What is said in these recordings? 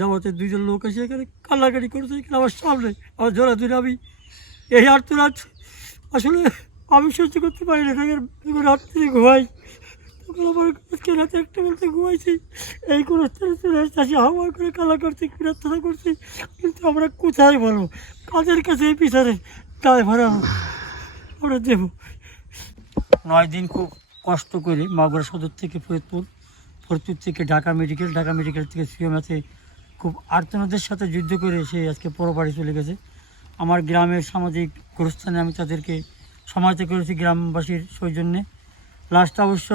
জামাতে দুইজন লোক এসে এখানে কান্নাকাটি করেছে, এখানে আমার সামনে, আমার জোড়া ধরে আমি। এই আর্তরাজ আসলে আমি সহ্য করতে পারি না যখন রাত্রে ঘুমাই। তখন আমার আজকে রাতে একটা বলতে ঘুমাইছি। এই করে আসছি হাওয়া করে কালা করছি প্রার্থনা করছি। কিন্তু আমরা কোথায় বলব কাজের কাছে এই পিছনে তাই ভাড়া আমরা দেবো। নয় দিন খুব কষ্ট করে মাগুরা সদর থেকে ফরিদপুর ফরিদপুর থেকে ঢাকা মেডিকেল ঢাকা মেডিকেল থেকে সিএমএতে খুব আর্তনাদের সাথে যুদ্ধ করে সে আজকে পরবাড়ি চলে গেছে। আমার গ্রামের সামাজিক গোরস্থানে আমি তাদেরকে সমাহিত করেছি গ্রামবাসীর সৌজন্যে। লাস্ট অবশ্য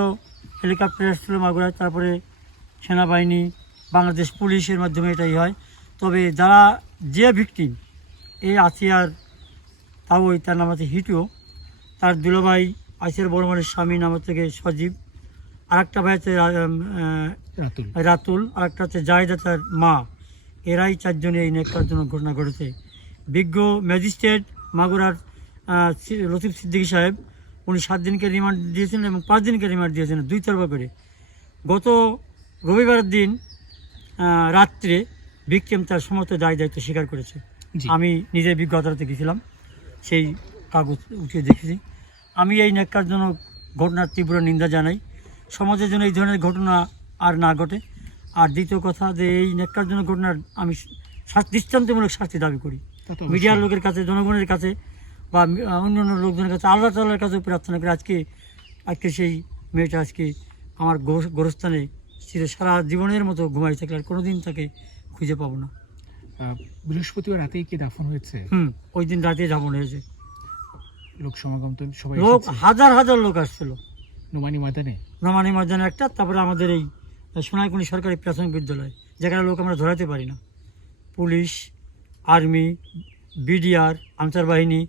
হেলিকপ্টার এসেছিল মাগুরায়, তারপরে সেনাবাহিনী, বাংলাদেশ পুলিশের মাধ্যমে এটাই হয়। তবে যারা যে ভিকটিম এই আসিয়ার তাও তার নাম আছে হিটু। তার দুলোভাই আইসের বড় মানের স্বামী, নাম থেকে সজীব। আর একটা ভাই আছে রাতুল। রাতুল আর একটা হচ্ছে জায়দা তার মা। এরাই চারজনে এই নেককারজনক ঘটনা ঘটেছে। বিজ্ঞ ম্যাজিস্ট্রেট মাগুরার লতিফ সিদ্দিকী সাহেব উনি সাত দিনকে রিমান্ড দিয়েছেন এবং পাঁচ দিনকে রিমান্ড দিয়েছেন দুই তরফা করে। গত রবিবারের দিন রাত্রে বিক্রম তার সমস্ত দায় দায়িত্ব স্বীকার করেছে। আমি নিজে বিজ্ঞ আদালতে গেছিলাম সেই কাগজ উঠিয়ে দেখেছি। আমি এই ন্যাক্কারজনক ঘটনার তীব্র নিন্দা জানাই। সমাজের জন্য এই ধরনের ঘটনা আর না ঘটে। আর দ্বিতীয় কথা যে এই ন্যাক্কারজনক ঘটনার আমি দৃষ্টান্তমূলক শাস্তি দাবি করি। মিডিয়ার লোকের কাছে জনগণের কাছে বা অন্যান্য লোকজনের কাছে আল্লাহ তাল্লার কাছে প্রার্থনা করে আজকে আজকে সেই মেয়েটা আজকে আমার গোর- গোরস্থানে ছিল সারা জীবনের মতো ঘুমাই থাকলে আর কোনোদিন তাকে খুঁজে পাবো না। বৃহস্পতিবার রাতেই কি দাফন হয়েছে? হুম ওই দিন রাতে দাফন হয়েছে। লোক সমাগম তো সবাই লোক হাজার হাজার লোক আসছিল। নোমানি ময়দানে? নমানি ময়দানে একটা, তারপরে আমাদের এই সোনাইকুনি সরকারি প্রাথমিক বিদ্যালয়, যেখানে লোক আমরা ধরাতে পারি না। পুলিশ, আর্মি, বিডিআর, আনসার বাহিনী,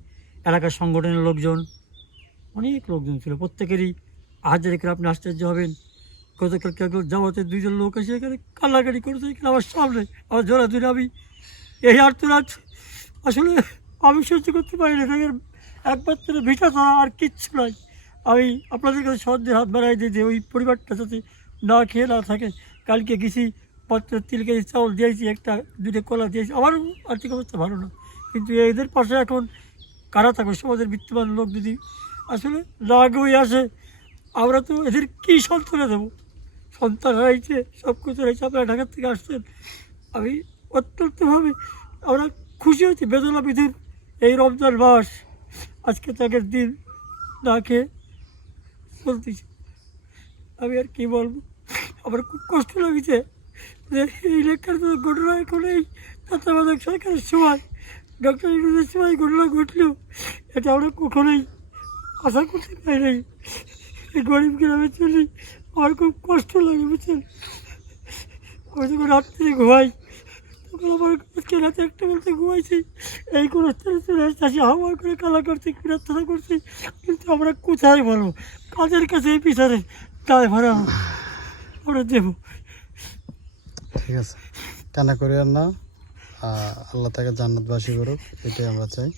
এলাকার সংগঠনের লোকজন, অনেক লোকজন ছিল। প্রত্যেকেরই হাজারে করে আপনি আশ্চর্য হবেন। গতকালকে একজন জামাতে দুইজন লোক এসে এখানে কান্নাকাটি করেছে, এখানে আমার সামনে, আমার জোড়া ধরে আমি। এই আর্তরাজ আসলে আমি সহ্য করতে পারি না একবার ভিটা ছাড়া আর কিচ্ছু নাই। আমি আপনাদের কাছে সহজে হাত বাড়াই দিই যে ওই পরিবারটা যাতে না খেয়ে না থাকে, কালকে গেছি পত্র তিল কেজি চাউল দিয়েছি, একটা, দুটো কলা দিয়েছি, আমার আর্থিক অবস্থা ভালো না। কিন্তু এদের পাশে এখন কারা থাকবে? সমাজের বিত্তমান লোক যদি আসলে না আগেই আসে, আমরা তো এদের কী সন্তানে দেবো? সন্তান হারাইছে সব কিছু হারাইছে আপনারা ঢাকার থেকে আসছেন। আমি অত্যন্তভাবে আমরা খুশি হয়েছি বেদনা বিধুর এই রমজান মাস। আজকে তাকে দিন না খেয়ে চলতেছে আমি আর কি বলব? আমার খুব কষ্ট লাগছে যে এই লেখার ঘটনা এখন এই তত্ত্বাবধায়ক সরকারের সময়, ডক্টর ইউনুসের সময় ঘটনা ঘটলেও এটা আমরা কখনোই আশা করতে পারি নাই। এই গরিব গ্রামে চলি আমার খুব কষ্ট লাগে বুঝছেন? আমি যখন রাত্রে ঘুমাই রাতে একটা বলতে ঘুমাইছি। এই করে চলে আসছি হাওয়া করে কালা করছি প্রার্থনা করছি। কিন্তু আমরা কোথায় বলব কাজের কাছে পিছনে তাই ভাড়া আমরা দেব। ঠিক আছে। কেন করি আর না আল্লাহ তাকে জান্নাতবাসী করুক, এটাই আমরা চাই।